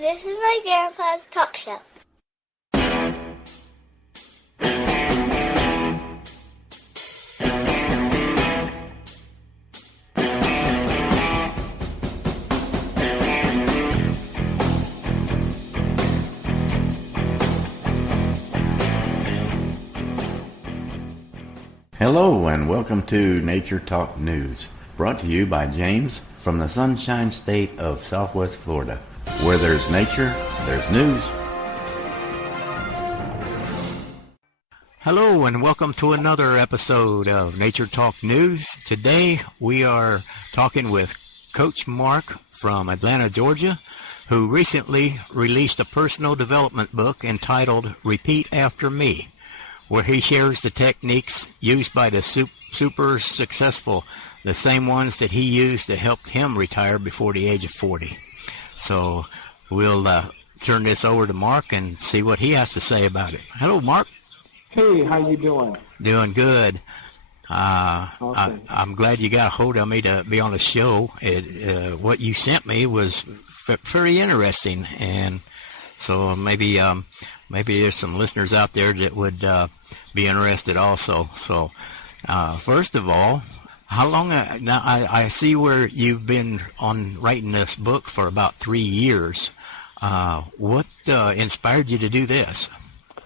This is my grandpa's talk show. Hello and welcome to Nature Talk News, brought to you by James from the Sunshine State of Southwest Florida. Where there's nature, there's news. Hello and welcome to another episode of Nature Talk News. Today we are talking with Coach Mark from Atlanta, Georgia, who recently released a personal development book entitled Repeat After Me, where he shares the techniques used by the super successful, the same ones that he used that helped him retire before the age of 40. So we'll turn this over to Mark and see what he has to say about it. Hello, Mark. Hey, how you doing? Doing good. Awesome. I'm glad you got a hold of me to be on the show. What you sent me was very interesting, and so maybe there's some listeners out there that would be interested also. So first of all, how long now I see where you've been on writing this book for about 3 years. What inspired you to do this?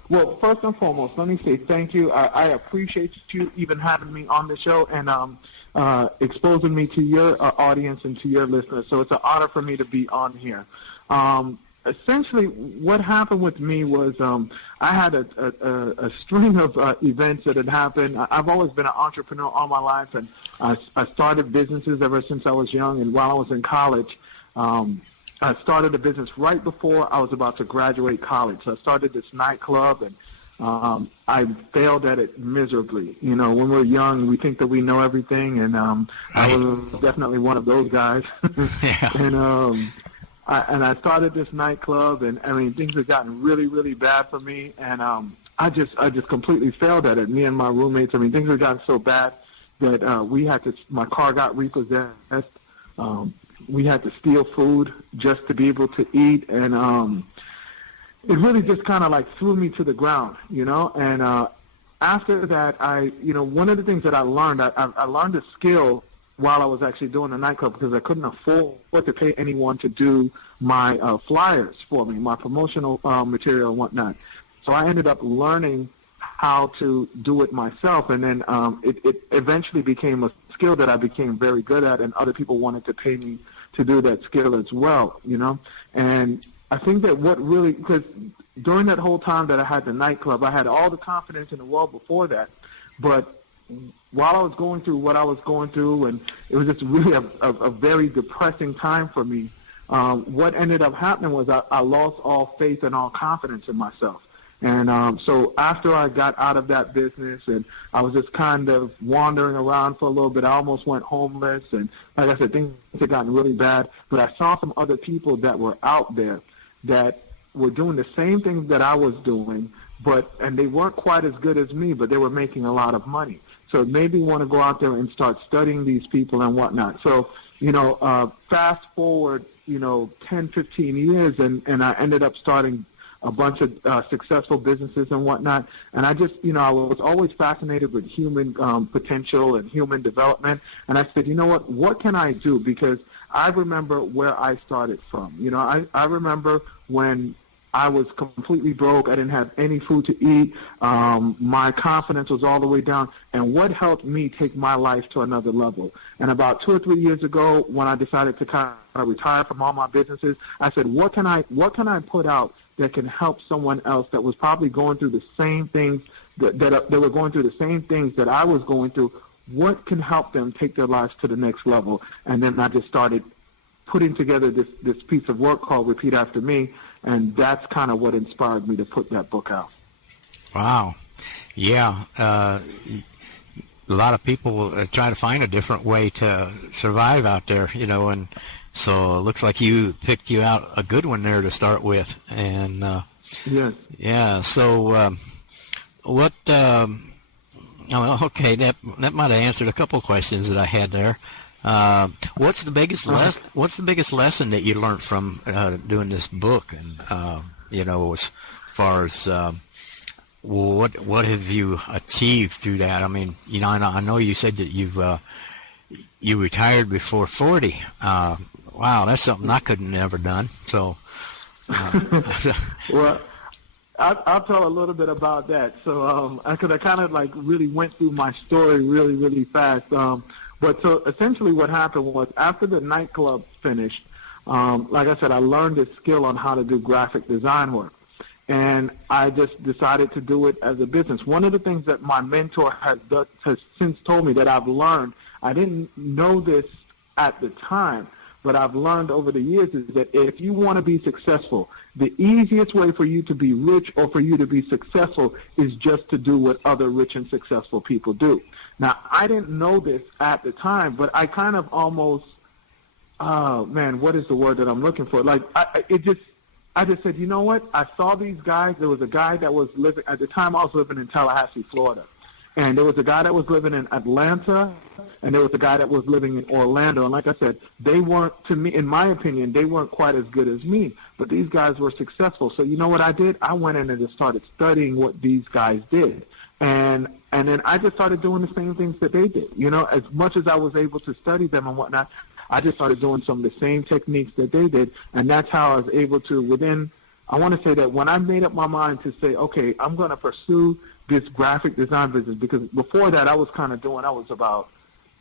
Well, first and foremost, let me say thank you. I appreciate you even having me on the show and exposing me to your audience and to your listeners. So it's an honor for me to be on here. Essentially, what happened with me was I had a string of events that had happened. I've always been an entrepreneur all my life, and I started businesses ever since I was young. And while I was in college, I started a business right before I was about to graduate college. So I started this nightclub, and I failed at it miserably. You know, when we're young, we think that we know everything, and I was definitely one of those guys. Yeah. And I started this nightclub, and I mean things had gotten really, really bad for me, and I just completely failed at it. Me and my roommates, I mean things had gotten so bad that my car got repossessed. We had to steal food just to be able to eat, and it really just kind of like threw me to the ground, you know. And after that, one of the things that I learned, I learned a skill while I was actually doing the nightclub because I couldn't afford to pay anyone to do my flyers for me, my promotional material and whatnot. So I ended up learning how to do it myself, and then it eventually became a skill that I became very good at, and other people wanted to pay me to do that skill as well, you know. And I think that because during that whole time that I had the nightclub, I had all the confidence in the world before that, but while I was going through what I was going through, and it was just really a very depressing time for me, what ended up happening was I lost all faith and all confidence in myself. And so after I got out of that business and I was just kind of wandering around for a little bit, I almost went homeless. And like I said, things had gotten really bad. But I saw some other people that were out there that were doing the same things that I was doing, and they weren't quite as good as me, but they were making a lot of money. So it made me want to go out there and start studying these people and whatnot. So, fast forward, 10, 15 years, and I ended up starting a bunch of successful businesses and whatnot. And I just, I was always fascinated with human potential and human development. And I said, what can I do? Because I remember where I started from. I remember when I was completely broke. I didn't have any food to eat. My confidence was all the way down. And what helped me take my life to another level? And about 2 or 3 years ago, when I decided to kind of retire from all my businesses, I said, what can I put out that can help someone else that was probably going through the same things that were going through the same things that I was going through? What can help them take their lives to the next level? And then I just started putting together this piece of work called Repeat After Me. And that's kind of what inspired me to put that book out. Wow. Yeah. A lot of people try to find a different way to survive out there, and so it looks like you picked out a good one there to start with. And, yes. Yeah. So, what, okay, that might have answered a couple of questions that I had there. What's the biggest lesson that you learned from doing this book? And as far as what have you achieved through that? I mean, I know you said that you retired before 40. Wow, that's something I couldn't never done. So, well, I'll tell a little bit about that. So, because I kind of like really went through my story really, really fast. But so essentially what happened was after the nightclub finished, like I said, I learned this skill on how to do graphic design work. And I just decided to do it as a business. One of the things that my mentor has since told me that I've learned, I didn't know this at the time, but I've learned over the years is that if you want to be successful, the easiest way for you to be rich or for you to be successful is just to do what other rich and successful people do. Now, I didn't know this at the time, but I kind of almost, what is the word that I'm looking for? Like, I just said, you know what? I saw these guys. There was a guy that was living, at the time I was living in Tallahassee, Florida. And there was a guy that was living in Atlanta, and there was a guy that was living in Orlando. And like I said, they weren't, to me, in my opinion, they weren't quite as good as me. But these guys were successful. So you know what I did? I went in and just started studying what these guys did. And then I just started doing the same things that they did. As much as I was able to study them and whatnot, I just started doing some of the same techniques that they did. And that's how I was able to, I want to say that when I made up my mind to say, okay, I'm going to pursue this graphic design business, because before that I was about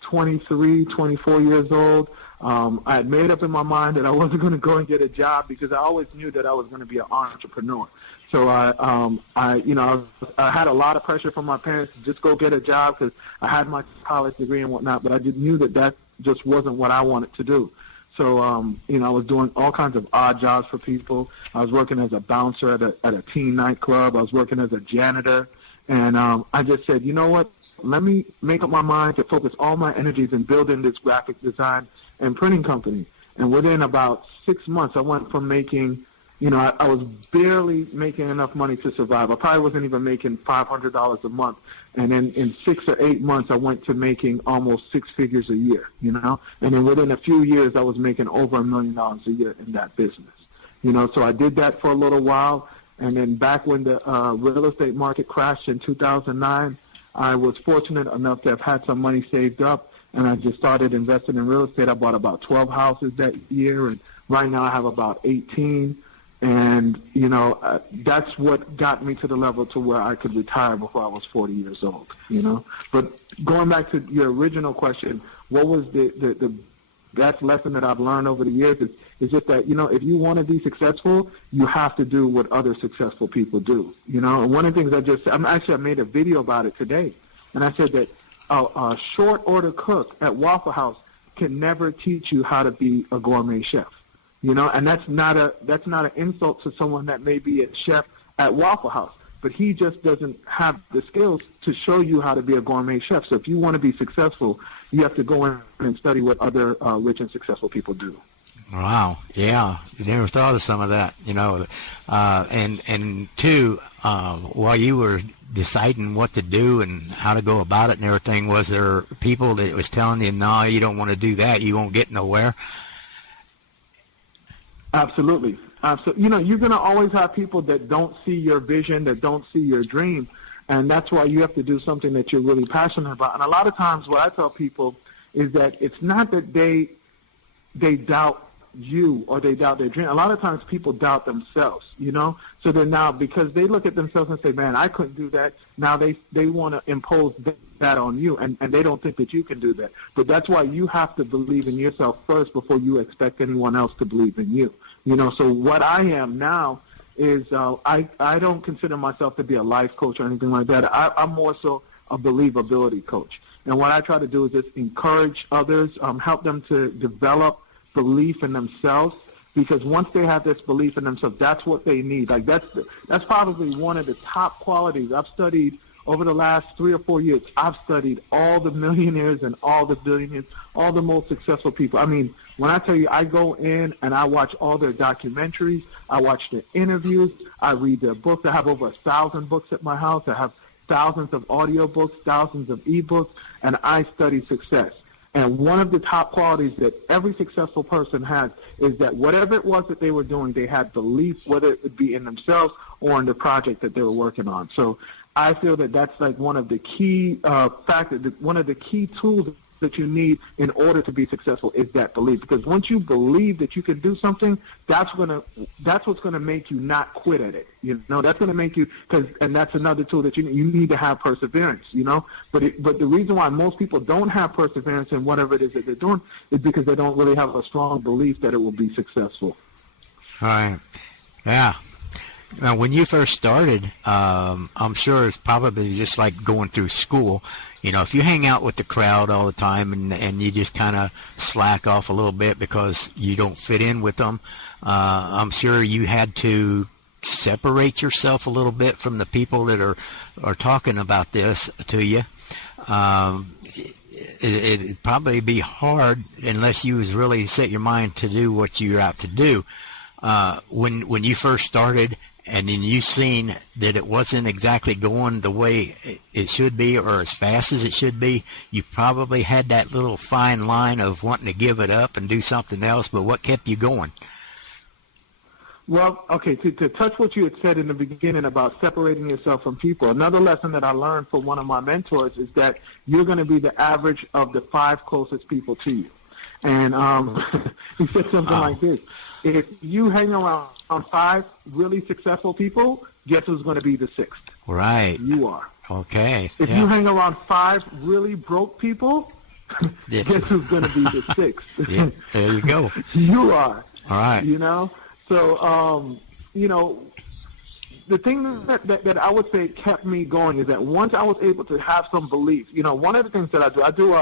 23, 24 years old. I had made up in my mind that I wasn't going to go and get a job because I always knew that I was going to be an entrepreneur. So I had a lot of pressure from my parents to just go get a job because I had my college degree and whatnot, but I knew that just wasn't what I wanted to do. So, I was doing all kinds of odd jobs for people. I was working as a bouncer at a teen nightclub. I was working as a janitor. And I just said, you know what, let me make up my mind to focus all my energies in building this graphic design and printing company. And within about 6 months, I went from making, I was barely making enough money to survive. I probably wasn't even making $500 a month. And then in 6 or 8 months, I went to making almost six figures a year, And then within a few years, I was making over $1 million a year in that business. So I did that for a little while. And then back when the real estate market crashed in 2009, I was fortunate enough to have had some money saved up, and I just started investing in real estate. I bought about 12 houses that year, and right now I have about 18. And, that's what got me to the level to where I could retire before I was 40 years old, But going back to your original question, what was the best lesson that I've learned over the years is just that, if you want to be successful, you have to do what other successful people do, And one of the things I made a video about it today, and I said that a short order cook at Waffle House can never teach you how to be a gourmet chef, and that's not an insult to someone that may be a chef at Waffle House, but he just doesn't have the skills to show you how to be a gourmet chef. So if you want to be successful, you have to go in and study what other rich and successful people do. Wow. Yeah. You never thought of some of that, and two, while you were deciding what to do and how to go about it and everything, was there people that was telling you, no, you don't want to do that, you won't get nowhere? Absolutely. You're going to always have people that don't see your vision, that don't see your dream. And that's why you have to do something that you're really passionate about. And a lot of times what I tell people is that it's not that they doubt you or they doubt their dream. A lot of times people doubt themselves, So then now, because they look at themselves and say, man, I couldn't do that, now they want to impose that on you, and they don't think that you can do that. But that's why you have to believe in yourself first before you expect anyone else to believe in you. So what I am now is I don't consider myself to be a life coach or anything like that. I'm more so a believability coach. And what I try to do is just encourage others, help them to develop belief in themselves, because once they have this belief in themselves, that's what they need. Like that's probably one of the top qualities. I've studied over the last 3 or 4 years. I've studied all the millionaires and all the billionaires, all the most successful people. I mean, when I tell you, I go in and I watch all their documentaries, I watch their interviews, I read their books. I have over 1,000 books at my house. I have thousands of audio books, thousands of ebooks, and I study success. And one of the top qualities that every successful person has is that whatever it was that they were doing, they had belief, whether it would be in themselves or in the project that they were working on. So I feel that that's like one of the key factors, one of the key tools that you need in order to be successful is that belief. Because once you believe that you can do something, that's what's gonna make you not quit at it. You know, that's gonna make you, and that's another tool that you need to have perseverance. You know, but the reason why most people don't have perseverance in whatever it is that they're doing is because they don't really have a strong belief that it will be successful. All right. Yeah. Now, when you first started, I'm sure it's probably just like going through school. You know, if you hang out with the crowd all the time and you just kind of slack off a little bit because you don't fit in with them, I'm sure you had to separate yourself a little bit from the people that are talking about this to you. It'd probably be hard unless you was really set your mind to do what you're out to do. When you first started, and then you seen that it wasn't exactly going the way it should be or as fast as it should be, you probably had that little fine line of wanting to give it up and do something else, but what kept you going? Well, okay, to touch what you had said in the beginning about separating yourself from people, another lesson that I learned from one of my mentors is that you're going to be the average of the 5 closest people to you. And he said something like this: if you hang around 5 really successful people, guess who's going to be the 6th? Right. You are. Okay. If you hang around 5 really broke people, guess who's going to be the 6th? Yeah, there you go. You are. All right. You know? So, you know, the thing that I would say kept me going is that once I was able to have some belief, you know, one of the things that I do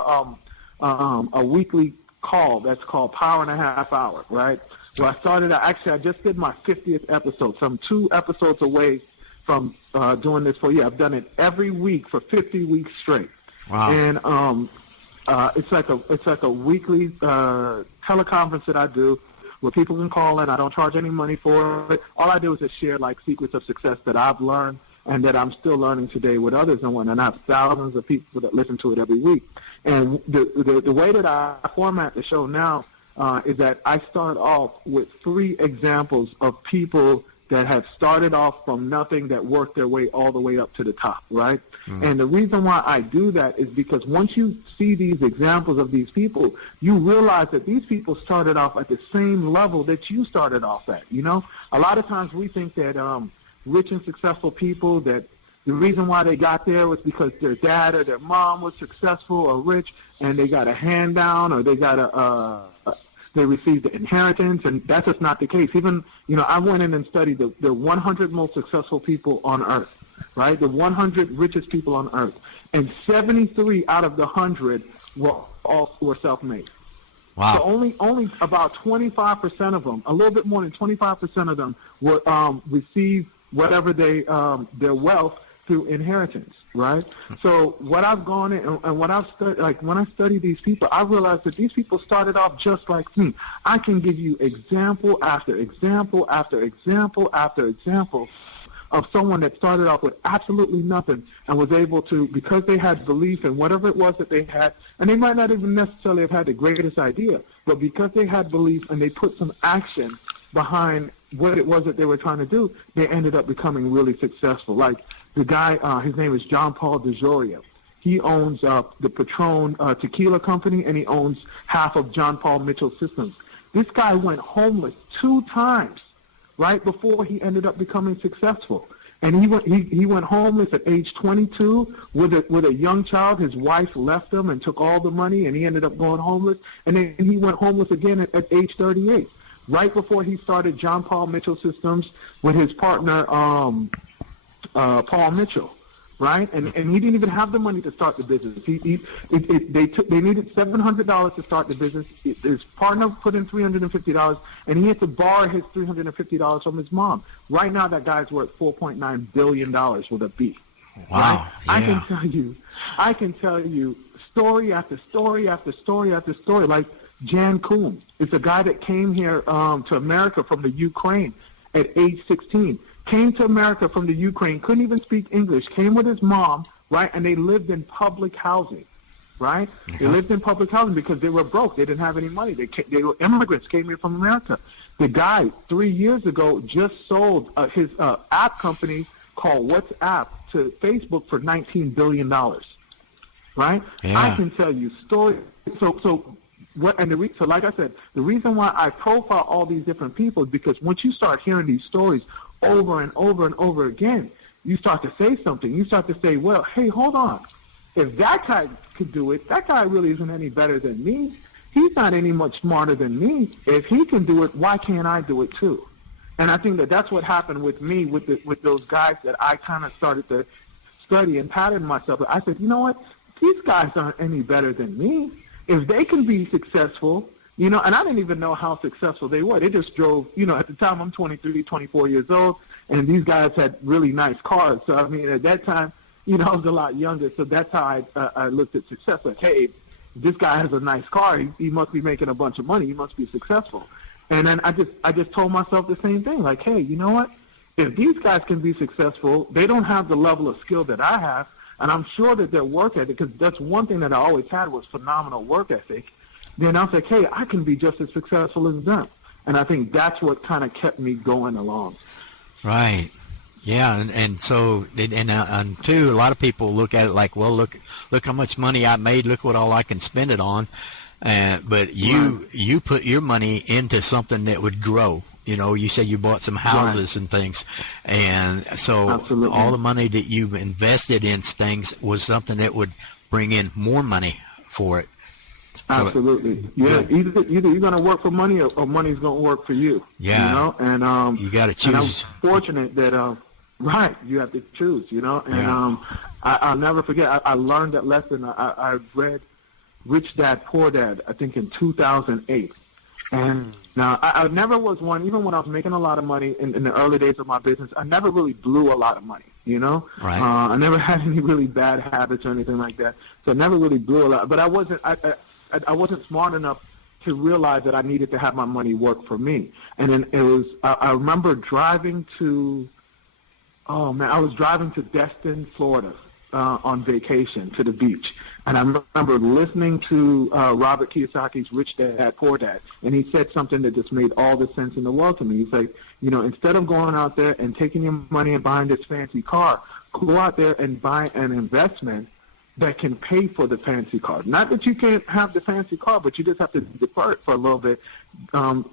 a weekly call that's called Power and a Half Hour, right? Well, I just did my 50th episode, so I'm 2 episodes away from doing this for you. I've done it every week for 50 weeks straight. Wow. And it's like a weekly teleconference that I do where people can call in. I don't charge any money for it. All I do is just share like secrets of success that I've learned and that I'm still learning today with others and I have thousands of people that listen to it every week. And the way that I format the show now is that I start off with 3 examples of people that have started off from nothing that worked their way all the way up to the top, right? Mm-hmm. And the reason why I do that is because once you see these examples of these people, you realize that these people started off at the same level that you started off at, you know? A lot of times we think that rich and successful people, that the reason why they got there was because their dad or their mom was successful or rich and they got a hand down or they got they received the inheritance, and that's just not the case. Even, you know, I went in and studied the 100 most successful people on earth, right? The 100 richest people on earth. And 73 out of the 100 were self-made. Wow. So only about 25% of them, a little bit more than 25% of them, were received whatever their wealth through inheritance, right? So what I've gone in and what I've studied, like when I study these people, I realized that these people started off just like me. I can give you example after example after example after example of someone that started off with absolutely nothing and was able to, because they had belief in whatever it was that they had, and they might not even necessarily have had the greatest idea, but because they had belief and they put some action behind what it was that they were trying to do, they ended up becoming really successful. Like the guy, his name is John Paul DeJoria. He owns the Patron Tequila Company, and he owns half of John Paul Mitchell Systems. This guy went homeless 2 times right before he ended up becoming successful. And he went homeless at age 22 with a young child. His wife left him and took all the money, and he ended up going homeless. And then he went homeless again at age 38, right before he started John Paul Mitchell Systems with his partner Paul Mitchell, right? And he didn't even have the money to start the business. They needed $700 to start the business. His partner put in $350, and he had to borrow his $350 from his mom. Right now, that guy's worth $4.9 billion with a B. Wow! Right? Yeah. I can tell you story after story after story after story. Like Jan Koum is a guy that came here to America from the Ukraine at age 16. Came to America from the Ukraine, couldn't even speak English, came with his mom, right, and they lived in public housing, right? They lived in public housing because they were broke. They didn't have any money. They were immigrants, came here from America. The guy 3 years ago just sold his app company called WhatsApp to Facebook for $19 billion, right? Yeah. I can tell you stories. So like I said, the reason why I profile all these different people is because once you start hearing these stories over and over and over again, you start to say something. You start to say, well, hey, hold on. If that guy could do it, that guy really isn't any better than me. He's not any much smarter than me. If he can do it, why can't I do it too? And I think that that's what happened with me, with those guys that I kind of started to study and pattern myself. I said, you know what? These guys aren't any better than me. If they can be successful, and I didn't even know how successful they were. They just drove, at the time I'm 23, 24 years old, and these guys had really nice cars. So, I mean, at that time, I was a lot younger, so that's how I looked at success. Like, hey, this guy has a nice car. He must be making a bunch of money. He must be successful. And then I just told myself the same thing. Like, hey, you know what? If these guys can be successful, they don't have the level of skill that I have, and I'm sure that their work ethic, because that's one thing that I always had was phenomenal work ethic, then I was like, hey, I can be just as successful as them. And I think that's what kind of kept me going along. Right. Yeah, and so and too, a lot of people look at it like, well, look how much money I made. Look what all I can spend it on. But you put your money into something that would grow. You said you bought some houses and things, and so Absolutely. all the money that you invested in things was something that would bring in more money for it. So, Absolutely. Yeah. Either you're going to work for money or money's going to work for you. Yeah. And you got to choose. And I was fortunate that right, you have to choose. And I'll never forget. I learned that lesson. I read Rich Dad Poor Dad, I think in 2008. And now I never was one, even when I was making a lot of money in the early days of my business, I never really blew a lot of money, Right. I never had any really bad habits or anything like that. So I never really blew a lot. But I wasn't smart enough to realize that I needed to have my money work for me. And then it was, I remember driving to, I was driving to Destin, Florida, on vacation to the beach. And I remember listening to Robert Kiyosaki's Rich Dad, Poor Dad, and he said something that just made all the sense in the world to me. He's like, instead of going out there and taking your money and buying this fancy car, go out there and buy an investment that can pay for the fancy car. Not that you can't have the fancy car, but you just have to defer it for a little bit.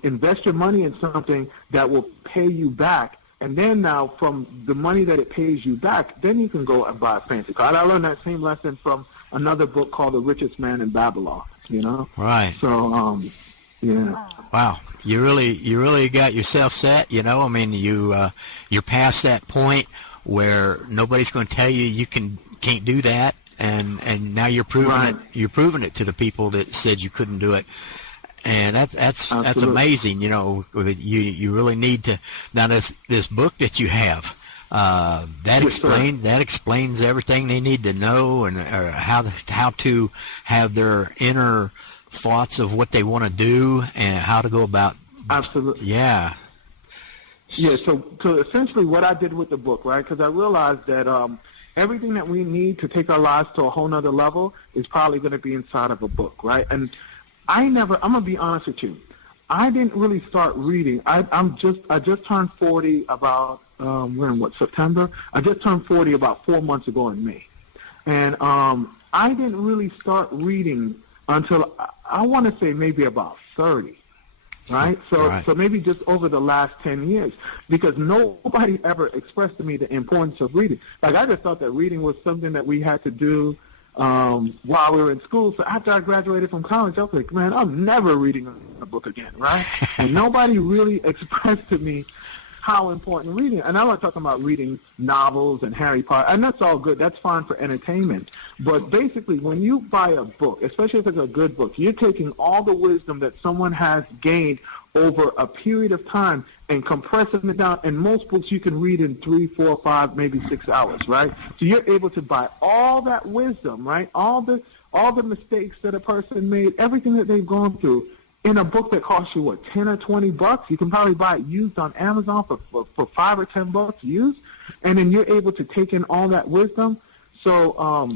Invest your money in something that will pay you back. And then now from the money that it pays you back, then you can go and buy a fancy car. I learned that same lesson from another book called The Richest Man in Babylon, Right. So, yeah. Wow. You really got yourself set, I mean, you're past that point where nobody's going to tell you can't do that. And now you're proving Right. it. You're proving it to the people that said you couldn't do it. And that's Absolutely. amazing. You really need to. Now this book that you have, that explains everything they need to know and how to have their inner thoughts of what they want to do and how to go about. Absolutely. Yeah. Yeah. So essentially, what I did with the book, right? Because I realized that everything that we need to take our lives to a whole nother level is probably going to be inside of a book, right? And I'm going to be honest with you. I didn't really start reading. I just turned 40 about, September? I just turned 40 about 4 months ago in May. And I didn't really start reading until, I want to say maybe about 30. Right? So maybe just over the last 10 years, because nobody ever expressed to me the importance of reading. Like, I just thought that reading was something that we had to do while we were in school. So after I graduated from college, I was like, man, I'm never reading a book again, right? And nobody really expressed to me how important reading. And I'm not talking about reading novels and Harry Potter, and that's all good. That's fine for entertainment. But basically, when you buy a book, especially if it's a good book, you're taking all the wisdom that someone has gained over a period of time and compressing it down. And most books you can read in 3, 4, 5, maybe 6 hours, right? So you're able to buy all that wisdom, right? All the mistakes that a person made, everything that they've gone through, in a book that costs you, what, $10 or $20? You can probably buy it used on Amazon for $5 or $10 used, and then you're able to take in all that wisdom. So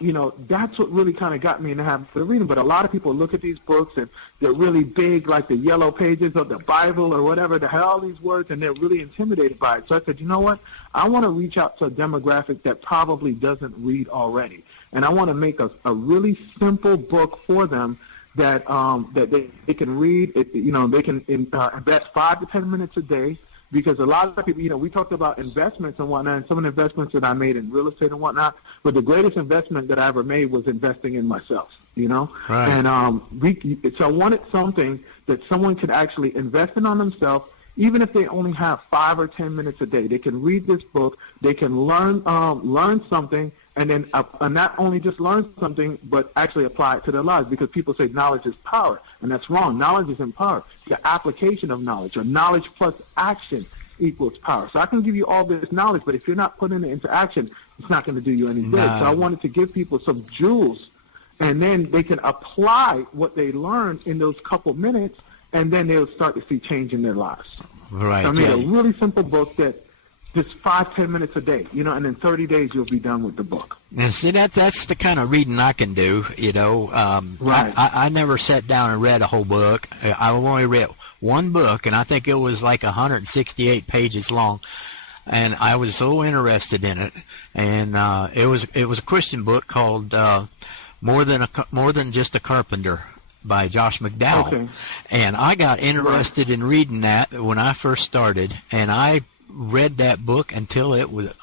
that's what really kind of got me in the habit of reading. But a lot of people look at these books and they're really big, like the yellow pages of the Bible or whatever, they have all these words, and they're really intimidated by it. So I said, you know what? I want to reach out to a demographic that probably doesn't read already. And I want to make a really simple book for them that they can read. They can invest 5 to 10 minutes a day, because a lot of people, we talked about investments and whatnot, and some of the investments that I made in real estate and whatnot, but the greatest investment that I ever made was investing in myself, Right. And so I wanted something that someone could actually invest in on themselves, even if they only have 5 or 10 minutes a day. They can read this book, they can learn something, and then not only just learn something, but actually apply it to their lives, because people say knowledge is power, and that's wrong. Knowledge isn't power. The application of knowledge, or knowledge plus action, equals power. So I can give you all this knowledge, but if you're not putting it into action, it's not going to do you any good. No. So I wanted to give people some jewels, and then they can apply what they learned in those couple minutes, and then they'll start to see change in their lives. Right. So I made a really simple book that just 5-10 minutes a day, and in 30 days you'll be done with the book. And see, that's the kind of reading I can do, Right. I never sat down and read a whole book. I only read one book, and I think it was like 168 pages long. And I was so interested in it. And it was a Christian book called More Than Just a Carpenter by Josh McDowell. Okay. And I got interested in reading that when I first started, and I read that book until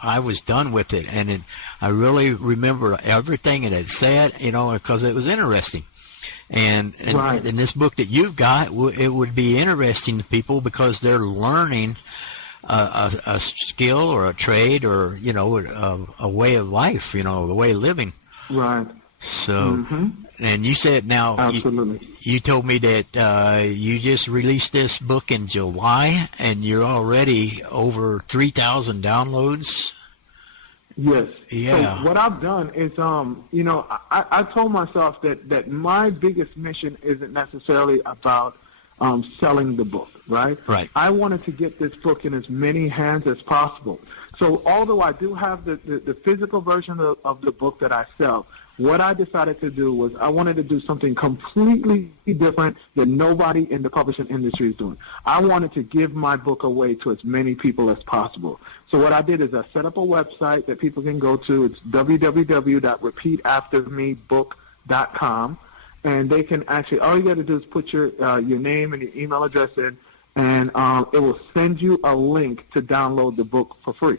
I was done with it, and I really remember everything it had said, because it was interesting. And Right. in this book that you've got, it would be interesting to people because they're learning a skill or a trade or a way of life, a way of living. Right. So, and you said now, Absolutely. you told me that you just released this book in July, and you're already over 3,000 downloads. Yes. Yeah. So what I've done is, I told myself that my biggest mission isn't necessarily about selling the book, right? Right. I wanted to get this book in as many hands as possible. So although I do have the physical version of the book that I sell, what I decided to do was I wanted to do something completely different that nobody in the publishing industry is doing. I wanted to give my book away to as many people as possible. So what I did is I set up a website that people can go to. It's www.repeataftermebook.com, and they can actually, all you got to do is put your name and your email address in, and it will send you a link to download the book for free.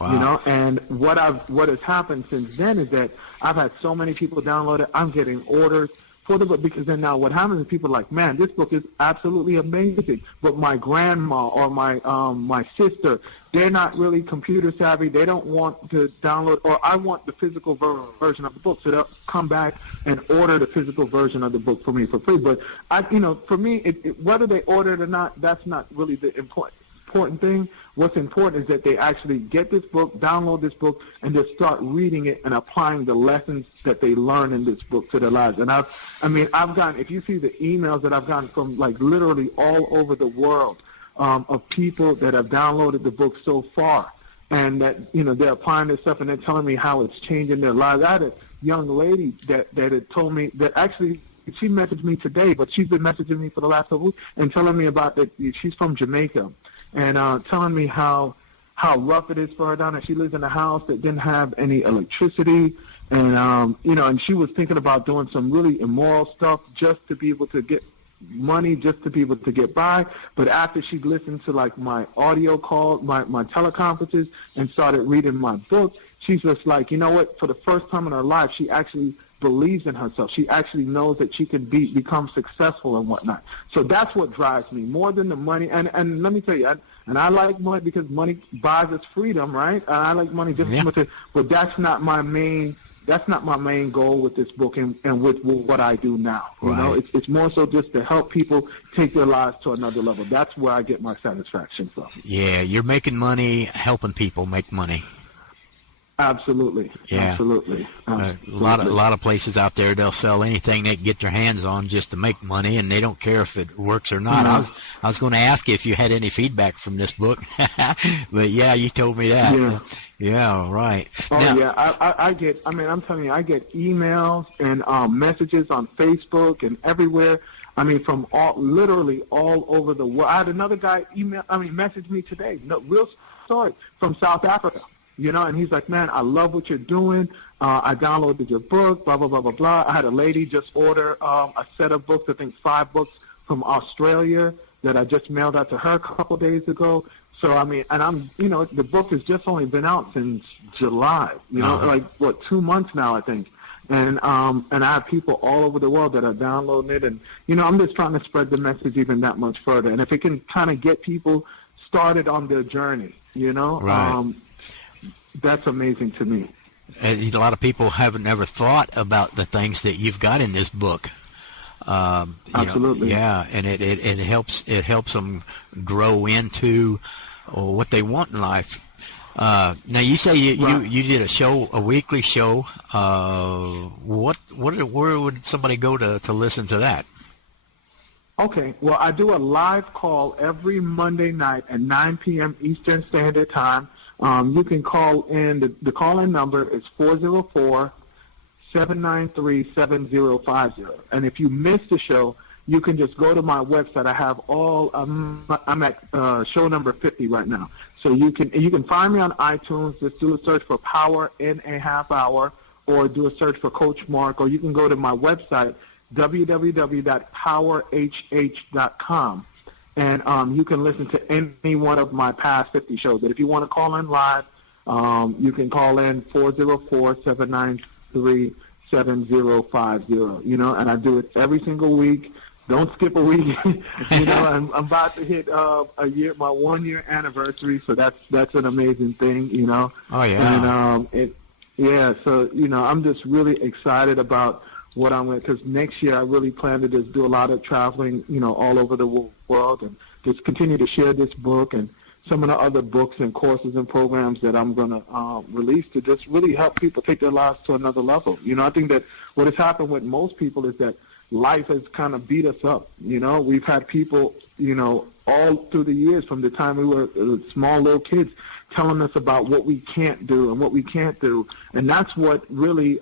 Wow. And what has happened since then is that I've had so many people download it. I'm getting orders for the book, because then now what happens is people are like, man, this book is absolutely amazing. But my grandma or my sister, they're not really computer savvy. They don't want to download, or I want the physical version of the book. So they'll come back and order the physical version of the book for me for free. But for me, whether they order it or not, that's not really the important thing. What's important is that they actually get this book, download this book, and just start reading it and applying the lessons that they learn in this book to their lives. And I've gotten, if you see the emails that I've gotten from like literally all over the world of people that have downloaded the book so far, and that they're applying this stuff and they're telling me how it's changing their lives. I had a young lady that had told me that actually. She messaged me today, but she's been messaging me for the last couple weeks and telling me about that. She's from Jamaica, and telling me how rough it is for her down there. She lives in a house that didn't have any electricity, and and she was thinking about doing some really immoral stuff just to be able to get money, just to be able to get by. But after she listened to like my audio call, my teleconferences, and started reading my book, she's just like, you know what? For the first time in her life, she actually believes in herself. She actually knows that she can become successful and whatnot. So that's what drives me more than the money. And let me tell you, I like money because money buys us freedom, right? And I like money just as much, but that's not my main goal with this book and with what I do now. Right. It's more so just to help people take their lives to another level. That's where I get my satisfaction from. Yeah, you're making money, helping people make money. Absolutely. Yeah. Absolutely. A lot of places out there, they'll sell anything they can get their hands on just to make money, and they don't care if it works or not. No. I was going to ask you if you had any feedback from this book, but yeah, you told me that. Yeah. Yeah, right. Oh, Now- yeah. I get, I'm telling you, I get emails and messages on Facebook and everywhere. I mean, from literally all over the world. I had another guy message me today, no, real story, from South Africa. And he's like, man, I love what you're doing. I downloaded your book, blah, blah, blah, blah, blah. I had a lady just order a set of books, I think 5 books from Australia that I just mailed out to her a couple of days ago. So, I mean, and the book has just only been out since July, like, 2 months now, I think. And I have people all over the world that are downloading it. And, I'm just trying to spread the message even that much further. And if it can kind of get people started on their journey, Right. That's amazing to me. A lot of people haven't never thought about the things that you've got in this book. Absolutely. And it helps them grow into what they want in life. Now you say you did a weekly show. Where would somebody go to listen to that? Okay, well, I do a live call every Monday night at 9 p.m. Eastern Standard Time. You can call in. The call-in number is 404-793-7050. And if you miss the show, you can just go to my website. I have I'm at show number 50 right now. So you can find me on iTunes. Just do a search for Power in a Half Hour, or do a search for Coach Mark, or you can go to my website, www.powerhh.com. And you can listen to any one of my past 50 shows. But if you want to call in live, you can call in 404-793-7050. And I do it every single week. Don't skip a week. I'm about to hit my 1-year anniversary, so that's an amazing thing. Oh yeah. And so I'm just really excited about what I'm going to, because next year I really plan to just do a lot of traveling, all over the world, and just continue to share this book and some of the other books and courses and programs that I'm going to release to just really help people take their lives to another level. I think that what has happened with most people is that life has kind of beat us up. We've had people, all through the years from the time we were small little kids telling us about what we can't do and what we can't do. And that's what really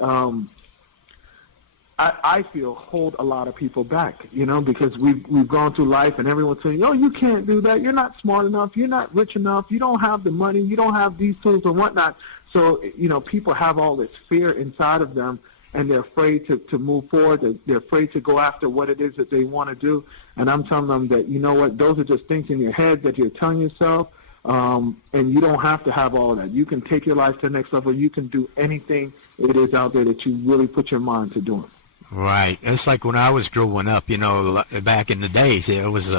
I feel hold a lot of people back, because we've gone through life and everyone's saying, oh, you can't do that. You're not smart enough. You're not rich enough. You don't have the money. You don't have these tools and whatnot. So, people have all this fear inside of them, and they're afraid to move forward. They're afraid to go after what it is that they want to do. And I'm telling them that, those are just things in your head that you're telling yourself, and you don't have to have all that. You can take your life to the next level. You can do anything it is out there that you really put your mind to doing. Right. It's like when I was growing up, back in the days, it was,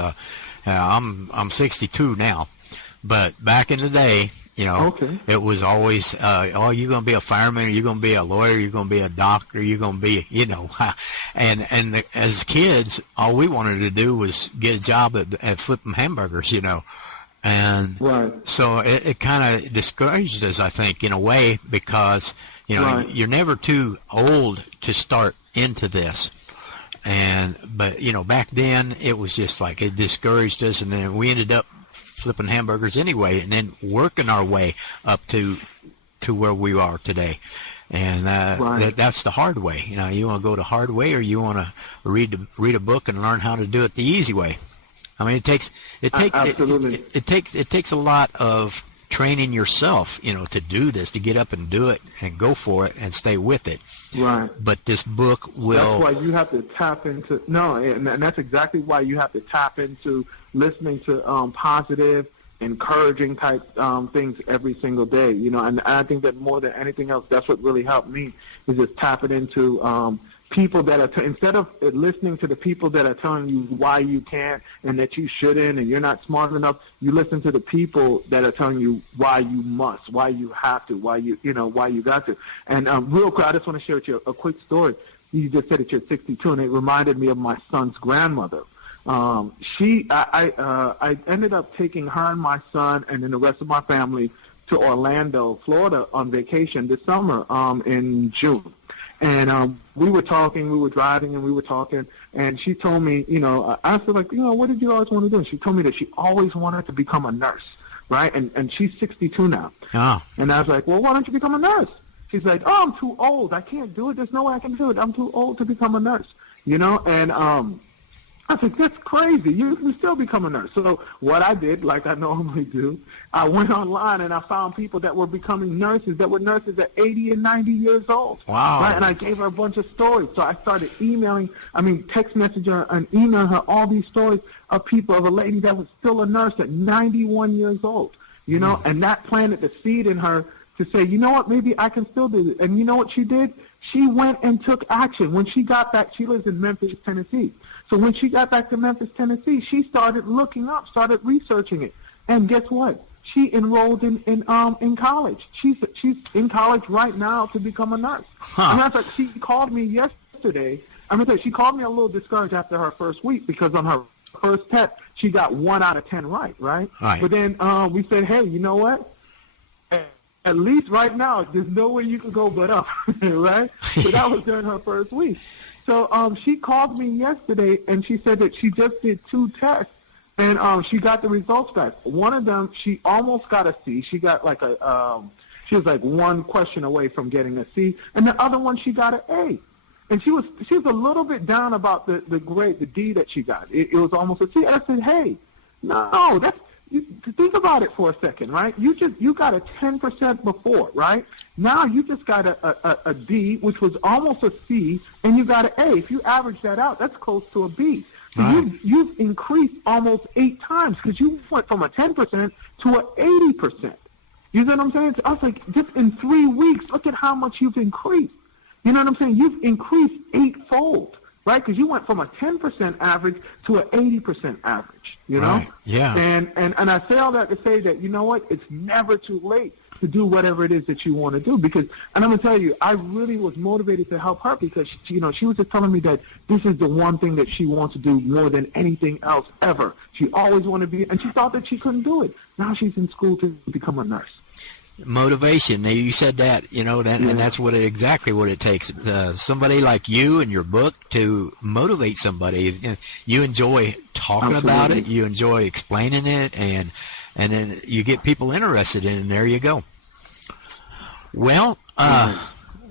I'm 62 now, but back in the day, Okay. It was always, you're going to be a fireman, you're going to be a lawyer, you're going to be a doctor, you're going to be, and as kids, all we wanted to do was get a job at flipping hamburgers, And right. So it kind of discouraged us, I think, in a way, because, Right. you're never too old to start into this. But back then it was just like it discouraged us, and then we ended up flipping hamburgers anyway, and then working our way up to where we are today. And Right. that's the hard way. You want to go the hard way, or you want to read a book and learn how to do it the easy way. I mean, it takes Absolutely. it takes a lot of training yourself, to do this, to get up and do it and go for it and stay with it. Right. But this book will. That's why you have to tap into and that's exactly why you have to tap into listening to positive, encouraging type things every single day. And I think that more than anything else, that's what really helped me, is just tapping into people that are instead of listening to the people that are telling you why you can't and that you shouldn't and you're not smart enough, you listen to the people that are telling you why you must, why you have to, why you got to. And real quick, I just want to share with you a quick story. You just said that you're 62, and it reminded me of my son's grandmother. I ended up taking her and my son and then the rest of my family to Orlando, Florida on vacation this summer in June. And we were talking, we were driving, and we were talking, and she told me, I asked her, like, what did you always want to do? And she told me that she always wanted to become a nurse, right? And she's 62 now. Oh. And I was like, well, why don't you become a nurse? She's like, oh, I'm too old. I can't do it. There's no way I can do it. I'm too old to become a nurse, And I said, that's crazy. You can still become a nurse. So what I did, like I normally do, I went online and I found people that were becoming nurses that were nurses at 80 and 90 years old. Wow. Right? And I gave her a bunch of stories. So I started text messaging her and emailing her all these stories of people, of a lady that was still a nurse at 91 years old, and that planted the seed in her to say, you know what, maybe I can still do it. And you know what she did? She went and took action. When she got back, she lives in Memphis, Tennessee. So when she got back to Memphis, Tennessee, she started looking up, started researching it. And guess what? She enrolled in college. She's in college right now to become a nurse. Huh. And that's like, she called me yesterday. I'm gonna tell you, she called me a little discouraged after her first week because on her first test she got 1 out of 10 right? Right. But then we said, hey, you know what? At least right now, there's no way you can go but up, right? So that was during her first week. So she called me yesterday, and she said that she just did 2 tests, and she got the results back. One of them, she almost got a C. She got like she was like 1 question away from getting a C, and the other one she got an A. And she was a little bit down about the grade, the D that she got. It was almost a C. And I said, hey, no, think about it for a second, right? You got a 10% before, right? Now you just got a D, which was almost a C, and you got an A. If you average that out, that's close to a B. So right. You've increased almost 8 times because you went from a 10% to an 80%. You know what I'm saying? So I was like, just in 3 weeks, look at how much you've increased. You know what I'm saying? You've increased 8-fold. Right, because you went from a 10% average to an 80% average, Right. Yeah. And I say all that to say that, you know what, it's never too late to do whatever it is that you want to do. Because, and I'm going to tell you, I really was motivated to help her because, she was just telling me that this is the one thing that she wants to do more than anything else ever. She always wanted to be, and she thought that she couldn't do it. Now she's in school to become a nurse. Motivation. Now, you said that, and that's exactly what it takes. Somebody like you and your book to motivate somebody. You enjoy talking Absolutely. about it. You enjoy explaining it, and then you get people interested in it, and there you go. Well,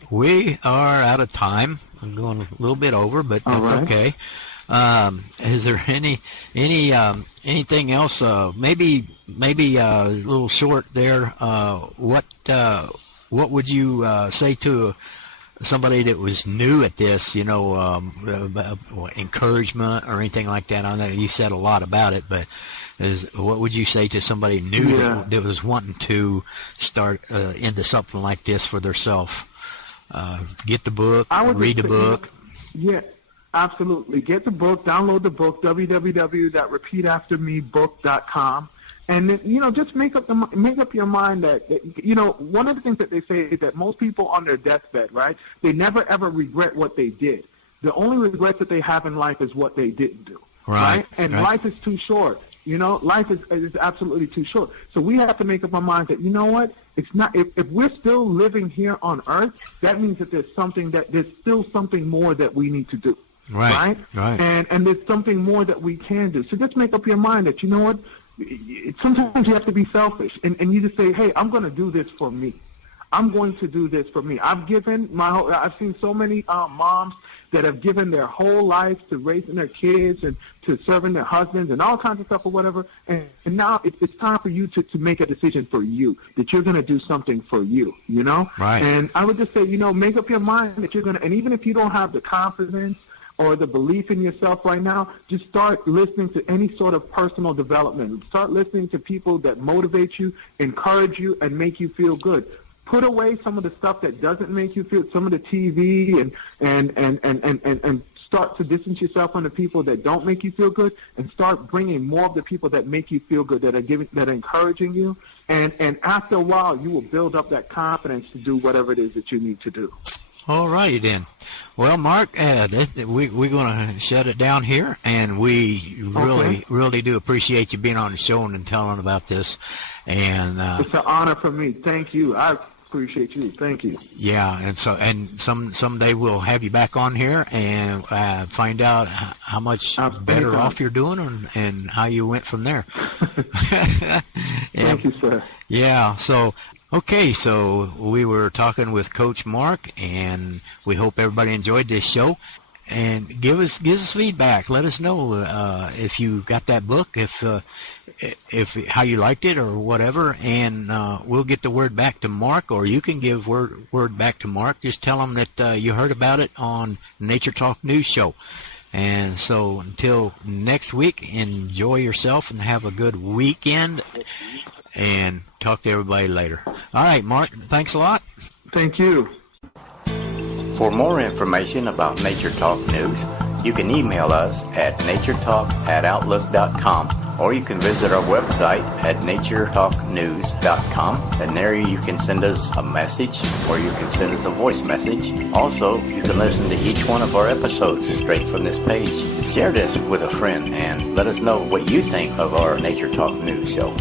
we are out of time. I'm going a little bit over, but that's right. Okay. Is there anything else? Maybe a little short there. What would you say to somebody that was new at this? Encouragement or anything like that. I know you said a lot about it, but what would you say to somebody new that was wanting to start into something like this for themselves? Get the book, read the book. Yeah. Absolutely. Get the book, download the book, www.repeataftermebook.com. And then, just make up your mind that, one of the things that they say is that most people on their deathbed, right, they never ever regret what they did. The only regrets that they have in life is what they didn't do. Right? And life is too short. Life is absolutely too short. So we have to make up our minds that, you know what, it's not, if we're still living here on earth, that means that there's still something more that we need to do. Right. And there's something more that we can do. So just make up your mind that, you know what, sometimes you have to be selfish and you just say, hey, I'm going to do this for me. I'm going to do this for me. I've seen so many moms that have given their whole life to raising their kids and to serving their husbands and all kinds of stuff or whatever. And now it's time for you to make a decision for you, that you're going to do something for you, Right. And I would just say, make up your mind that you're going to, and even if you don't have the confidence or the belief in yourself right now, just start listening to any sort of personal development. Start listening to people that motivate you, encourage you, and make you feel good. Put away some of the stuff that doesn't make you feel, some of the TV, and start to distance yourself from the people that don't make you feel good, and start bringing more of the people that make you feel good, that are encouraging you. And after a while, you will build up that confidence to do whatever it is that you need to do. All righty then. Well, Mark, we're going to shut it down here, and we really do appreciate you being on the show and telling about this. And it's an honor for me. Thank you. I appreciate you. Thank you. Yeah, and someday we'll have you back on here and find out how much better off you're doing and how you went from there. Thank you, sir. Yeah, so okay, so we were talking with Coach Mark, and we hope everybody enjoyed this show. And give us feedback. Let us know if you got that book, if how you liked it or whatever, and we'll get the word back to Mark, or you can give word back to Mark. Just tell him that you heard about it on Nature Talk News Show. And so until next week, enjoy yourself and have a good weekend, and talk to everybody later. All right, Mark, thanks a lot. Thank you. For more information about Nature Talk News, you can email us at naturetalk@outlook.com, or you can visit our website at naturetalknews.com, and there you can send us a message, or you can send us a voice message. Also, you can listen to each one of our episodes straight from this page. Share this with a friend and let us know what you think of our Nature Talk News show.